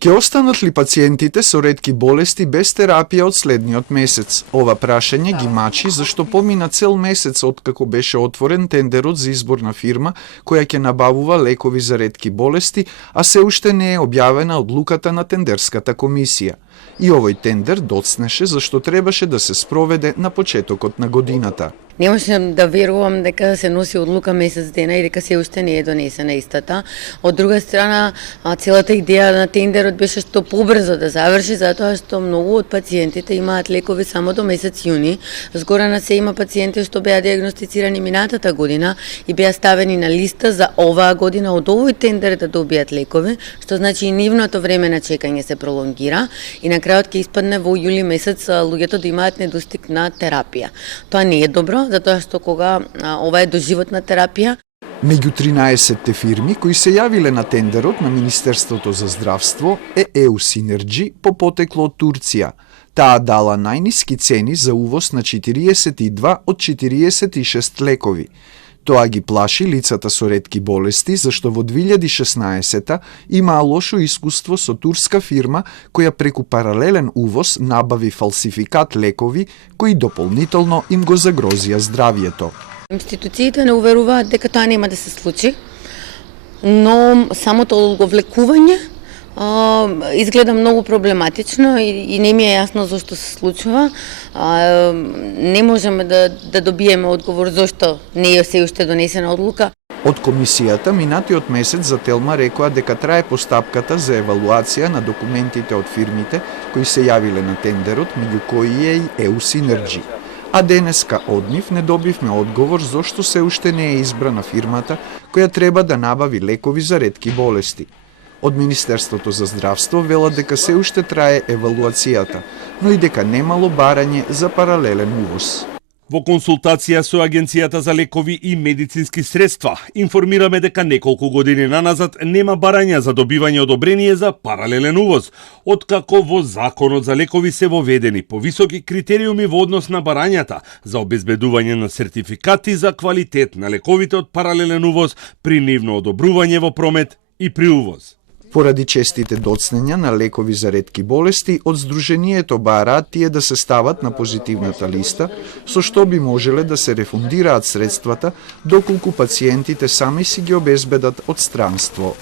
Ке останат ли пациентите со ретки болести без терапија од следниот месец? Ова прашање ги мачи зашто помина цел месец откако беше отворен тендерот за избор на фирма која ќе набавува лекови за ретки болести, а се уште не е објавена одлуката на тендерската комисија. И овој тендер доцнеше зашто требаше да се спроведе на почетокот на годината. Не можам да верувам дека се носи одлука месец дена и дека се уште не е донесена истата. Од друга страна, целата идеја на тендерот беше што побрзо да заврши, затоа што многу од пациентите имаат лекови само до месец јуни. Згора на се има пациенти што беа диагностицирани минатата година и беа ставени на листа за оваа година од овој тендер да добијат лекови, што значи и нивното време на чекање се пролонгира и на крајот ќе испадне во јули месец луѓето да имаат недостиг на терапија. Тоа не е добро, затоа што кога ова е доживотна терапија. Меѓу 13 фирми кои се јавиле на тендерот на Министерството за здравство е EU Synergy по потекло од Турција. Таа дала најниски цени за увоз на 42 од 46 лекови. Тоа ги плаши лицата со ретки болести, зашто во 2016 имаа лошо искуство со турска фирма која преку паралелен увоз набави фалсификат лекови кои дополнително им го загрозија здравието. Институциите не уверуваат дека тоа нема да се случи, но самото одговлекување изгледа многу проблематично и не ми е јасно зошто се случува. Не можеме да добиеме одговор зошто не е се уште донесена одлука. Од комисијата минатиот месец за Телма рекоа дека трае постапката за евалуација на документите од фирмите кои се јавиле на тендерот, меѓу кои е и EU Synergy. А денеска од нив не добивме одговор зошто се уште не е избрана фирмата која треба да набави лекови за ретки болести. Од Министерството за здравство велат дека се уште трае евалуацијата, но и дека немало барање за паралелен увоз. Во консултација со Агенцијата за лекови и медицински средства, информираме дека неколку години наназад нема барања за добивање одобрение за паралелен увоз, откако во Законот за лекови се воведени повисоки критериуми во однос на барањата за обезбедување на сертификати за квалитет на лековите од паралелен увоз при нивно одобрување во промет и при увоз. Поради честите доцнења на лекови за ретки болести, од Сдруженијето бараат тие да се стават на позитивната листа, со што би можеле да се рефундираат средствата доколку пациентите сами си ги обезбедат од странство.